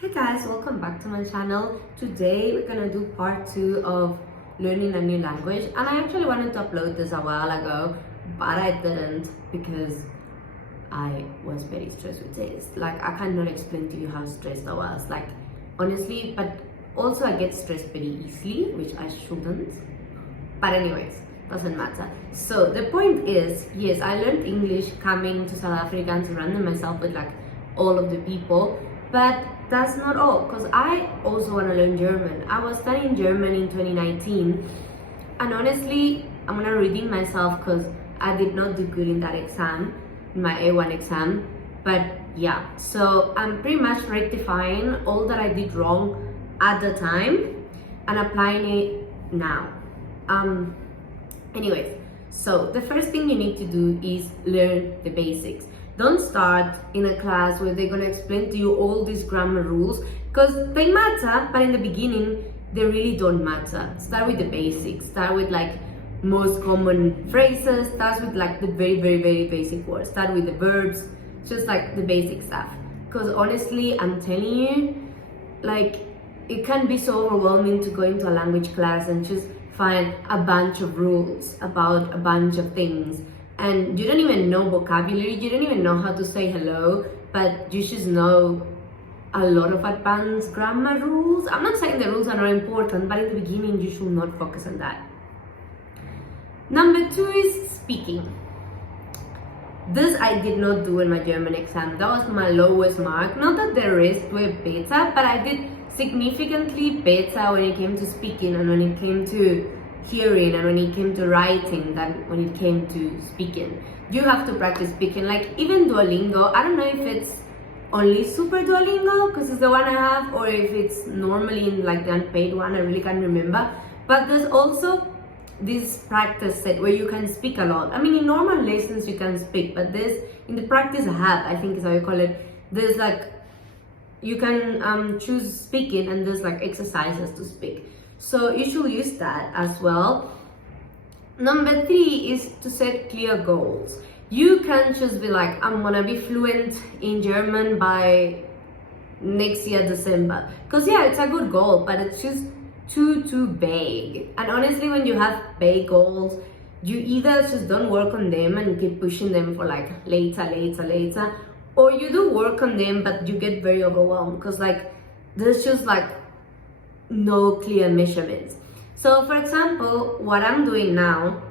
Hey guys, welcome back to my channel. Today we're gonna do part 2 of learning a new language, and I actually wanted to upload this a while ago, but I didn't because I was very stressed with this. Like, I cannot explain to you how stressed I was, like, honestly. But also I get stressed very easily, which I shouldn't, but anyways, doesn't matter. So the point is, yes, I learned English coming to South Africa and surrounding myself with like all of the people, but that's not all, because I also want to learn German. I was studying German in 2019, and honestly, I'm gonna redeem myself because I did not do good in that exam, my A1 exam. But yeah, so I'm pretty much rectifying all that I did wrong at the time and applying it now. Anyways, so the first thing you need to do is learn the basics. Don't start in a class where they're gonna explain to you all these grammar rules, because they matter, but in the beginning they really don't matter. Start with the basics. Start with like most common phrases. Start with like the very basic words. Start with the verbs, just like the basic stuff. Because honestly, I'm telling you, like, it can be so overwhelming to go into a language class and just find a bunch of rules about a bunch of things, and you don't even know vocabulary, you don't even know how to say hello, but you should know a lot of advanced grammar rules. I'm not saying the rules are not important, but in the beginning you should not focus on that. Number 2 is speaking. This I did not do in my German exam. That was my lowest mark. Not that the rest were better, but I did significantly better when it came to speaking and when it came to hearing and when it came to writing than when it came to speaking. You have to practice speaking. Like, even Duolingo, I don't know if it's only Super Duolingo because it's the one I have, or if it's normally in like the unpaid one. I really can't remember. But there's also this practice set where you can speak a lot. I mean, in normal lessons you can speak, but this, in the practice hub, I think is how you call it, there's like, you can choose speaking, and there's like exercises to speak. So you should use that as well. Number 3 is to set clear goals. You can't just be like, I'm gonna be fluent in German by next year December, because yeah, it's a good goal, but it's just too vague. And honestly, when you have vague goals, you either just don't work on them and keep pushing them for like later, or you do work on them but you get very overwhelmed because like there's just like no clear measurements. So for example, what I'm doing now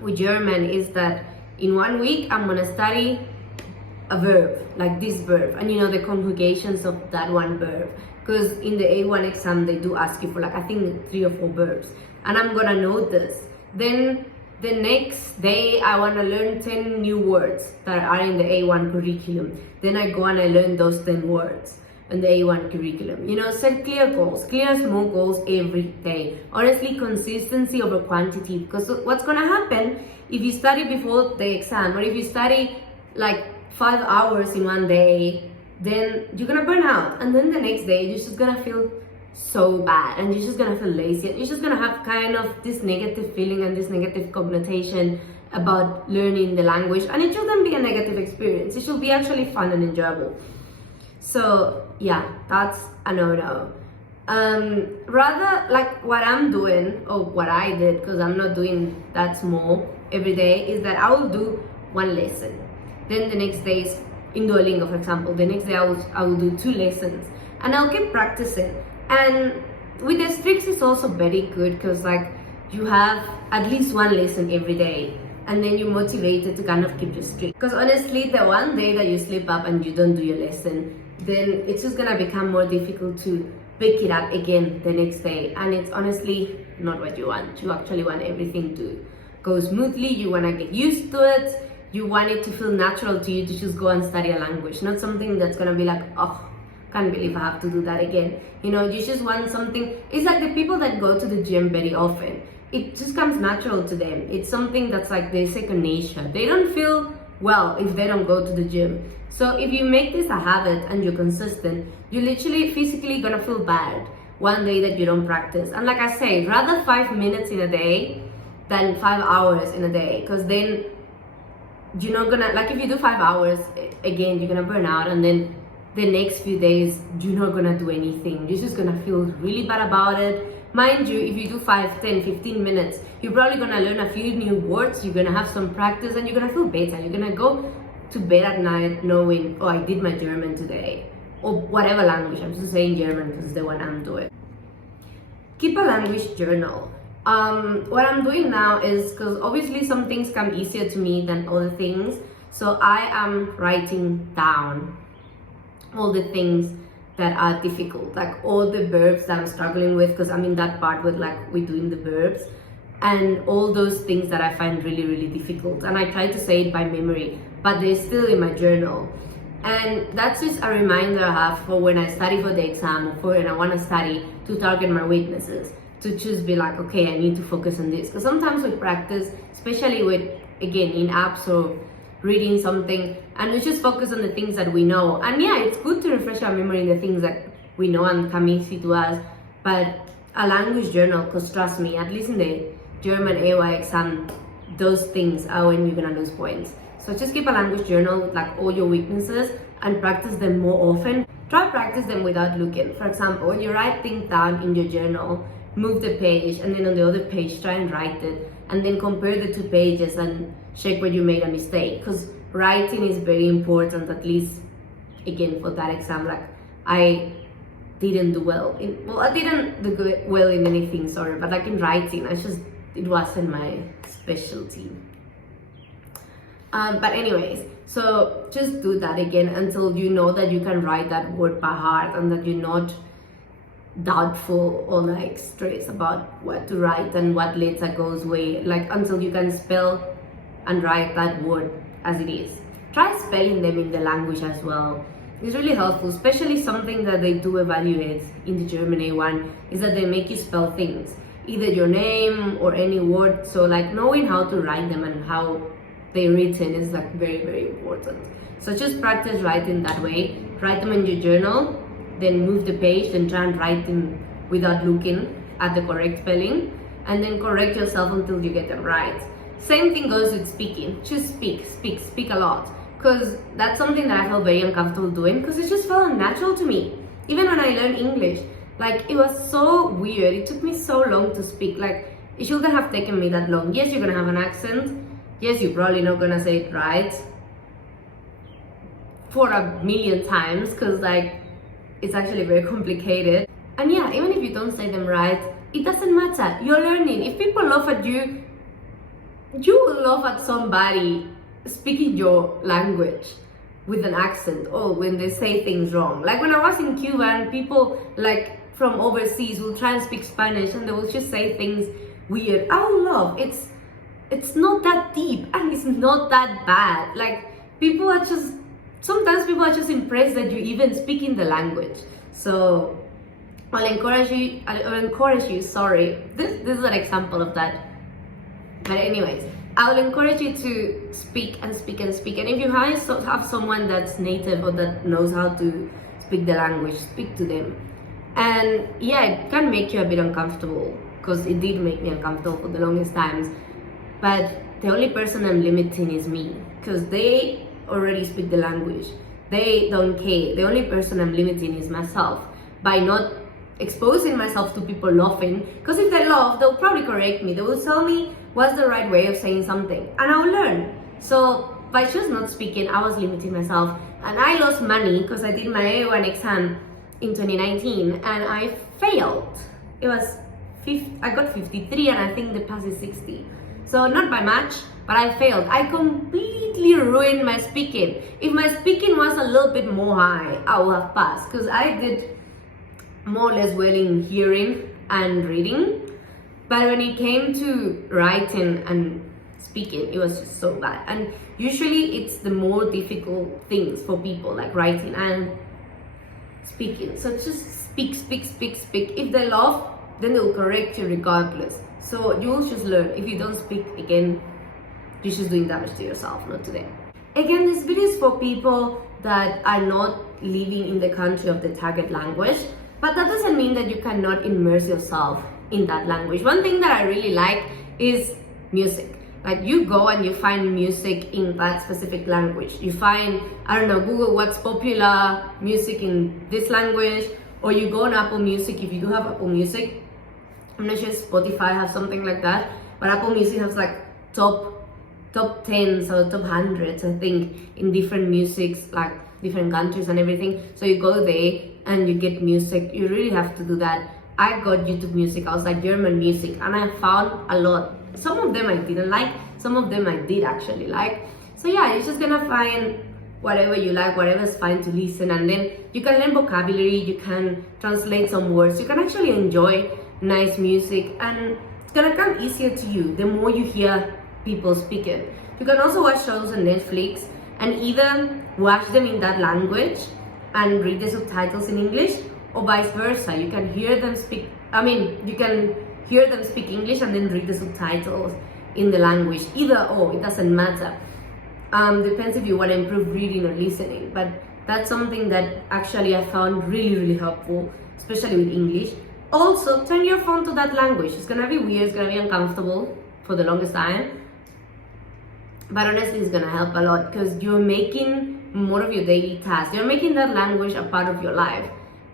with German is that in 1 week I'm gonna study a verb, like this verb, and you know the conjugations of that one verb, because in the A1 exam they do ask you for like, I think 3 or 4 verbs, and I'm gonna know this. Then the next day I want to learn 10 new words that are in the A1 curriculum. Then I go and I learn those 10 words in the A1 curriculum. You know, set clear goals, clear small goals every day. Honestly, consistency over quantity, because what's gonna happen if you study before the exam, or if you study like 5 hours in one day, then you're gonna burn out, and then the next day you're just gonna feel so bad, and you're just gonna feel lazy, and you're just gonna have kind of this negative feeling and this negative connotation about learning the language, and it shouldn't be a negative experience. It should be actually fun and enjoyable. So yeah, that's a no-no. Rather, like what I'm doing, or what I did, because I'm not doing that small every day, is that I will do 1 lesson, then the next day is in Duolingo, for example, the next day I will do 2 lessons, and I'll keep practicing. And with the streaks, it's also very good because like you have at least 1 lesson every day, and then you're motivated to kind of keep your streak. Because honestly, the one day that you slip up and you don't do your lesson, then it's just gonna become more difficult to pick it up again the next day, and it's honestly not what you want. You actually want everything to go smoothly. You want to get used to it. You want it to feel natural to you to just go and study a language, not something that's gonna be like, oh, can't believe I have to do that again. You know, you just want something. It's like the people that go to the gym very often, it just comes natural to them. It's something that's like their second nature. They don't feel well if they don't go to the gym. So if you make this a habit and you're consistent, you're literally physically gonna feel bad one day that you don't practice. And like I say, rather 5 minutes in a day than 5 hours in a day, because then you're not gonna, like, if you do 5 hours again, you're gonna burn out, and then the next few days you're not gonna do anything. You're just gonna feel really bad about it. Mind you, if you do 5, 10, 15 minutes, you're probably gonna learn a few new words, you're gonna have some practice, and you're gonna feel better. You're gonna go to bed at night knowing, oh, I did my German today, or whatever language. I'm just saying German because it's the one I'm doing. Keep a language journal. What I'm doing now is, because obviously some things come easier to me than other things, so I am writing down all the things that are difficult, like all the verbs that I'm struggling with, because I'm in that part with like we're doing the verbs, and all those things that I find really, really difficult. And I try to say it by memory, but they're still in my journal. And that's just a reminder I have for when I study for the exam, or for when I want to study, to target my weaknesses, to just be like, okay, I need to focus on this. Because sometimes we practice, especially with, again, in apps or reading something, and we just focus on the things that we know. And yeah, it's good to refresh our memory in the things that we know and come easy to us, but a language journal, because trust me, at least in the German AY exam, those things are when you're gonna lose points. So just keep a language journal with like all your weaknesses and practice them more often. Try practice them without looking. For example, when you write things down in your journal, move the page, and then on the other page try and write it, and then compare the 2 pages and check where you made a mistake, because writing is very important, at least again for that exam. Like I didn't do well I didn't do well in anything, sorry, but like in writing, it wasn't my specialty. But anyways, so just do that again until you know that you can write that word by heart, and that you're not doubtful or like stressed about what to write and what letter goes where, like until you can spell and write that word as it is. Try spelling them in the language as well. It's really helpful, especially something that they do evaluate in the German A1 is that they make you spell things, either your name or any word. So like knowing how to write them and how they're written is like very, very important. So just practice writing that way. Write them in your journal, then move the page, then try and write them without looking at the correct spelling, and then correct yourself until you get them right. Same thing goes with speaking. Just speak a lot, because that's something that I felt very uncomfortable doing, because it just felt unnatural to me. Even when I learned English, like it was so weird. It took me so long to speak. Like it shouldn't have taken me that long. Yes, you're gonna have an accent. Yes, you're probably not gonna say it right for a million times, because like it's actually very complicated. And yeah, even if you don't say them right, it doesn't matter. You're learning. If people laugh at you, you will laugh at somebody speaking your language with an accent, or when they say things wrong. Like when I was in Cuba, and people like from overseas will try and speak Spanish, and they will just say things weird. I will laugh. It's not that deep, and it's not that bad. Like sometimes people are just impressed that you even speak in the language. So I'll encourage you, sorry, this is an example of that. But anyways, I will encourage you to speak and speak and speak. And if you have someone that's native or that knows how to speak the language, speak to them. And yeah, it can make you a bit uncomfortable, because it did make me uncomfortable for the longest times. But the only person I'm limiting is me, because they already speak the language. They don't care. The only person I'm limiting is myself, by not exposing myself to people laughing, because if they laugh, they'll probably correct me. They will tell me what's the right way of saying something, and I'll learn. So by just not speaking, I was limiting myself, and I lost money because I did my A1 exam in 2019 and I failed. I got 53, and I think the pass is 60. So not by much, but I failed. I completely ruined my speaking. If my speaking was a little bit more high, I would have passed, because I did more or less well in hearing and reading. But when it came to writing and speaking, it was just so bad. And usually it's the more difficult things for people, like writing and speaking. So just speak. If they laugh, then they'll correct you regardless. So you'll just learn. If you don't speak, again, you're just doing damage to yourself, not to them. Again, this video is for people that are not living in the country of the target language, but that doesn't mean that you cannot immerse yourself in that language. One thing that I really like is music. Like you go and you find music in that specific language. You find, I don't know, Google what's popular music in this language, or you go on Apple Music if you do have Apple Music. I'm not sure if Spotify has something like that, but Apple Music has like top 10s or top 100s, I think, in different musics, like different countries and everything. So you go there and you get music. You really have to do that. I got YouTube Music. I was like German music, and I found a lot. Some of them I didn't like, some of them I did actually like. So yeah, you're just gonna find whatever you like, whatever's fine to listen, and then you can learn vocabulary, you can translate some words, you can actually enjoy nice music, and it's gonna come easier to you the more you hear people speak it. You can also watch shows on Netflix and either watch them in that language and read the subtitles in English, or vice versa. You can hear them speak, you can hear them speak English and then read the subtitles in the language. Either or, it doesn't matter. Depends if you want to improve reading or listening, but that's something that actually I found really helpful, especially with English. Also, turn your phone to that language. It's gonna be weird, it's gonna be uncomfortable for the longest time, but honestly it's gonna help a lot because you're making more of your daily tasks. You're making that language a part of your life,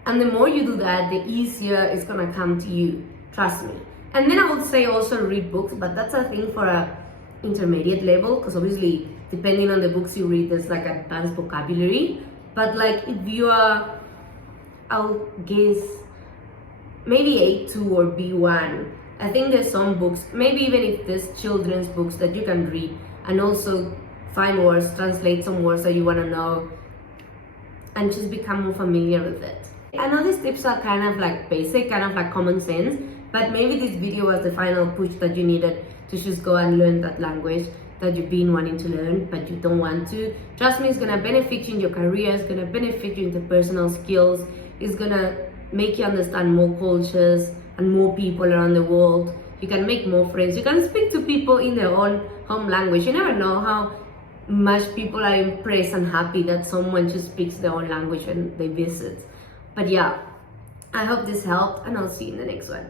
and the more you do that, the easier it's gonna come to you, trust me. And then I would say also read books, but that's a thing for a intermediate level, because obviously depending on the books you read, there's like advanced vocabulary. But like if you are, I'll guess, maybe A2 or B1, I think there's some books, maybe even if there's children's books that you can read and also find words, translate some words that you want to know, and just become more familiar with it. I know these tips are kind of like basic, kind of like common sense, but maybe this video was the final push that you needed to just go and learn that language that you've been wanting to learn but you don't want to. Trust me, it's gonna benefit you in your career, it's gonna benefit you in the personal skills, it's gonna make you understand more cultures and more people around the world. You can make more friends, you can speak to people in their own home language. You never know how much people are impressed and happy that someone just speaks their own language when they visit. But yeah, I hope this helped, and I'll see you in the next one.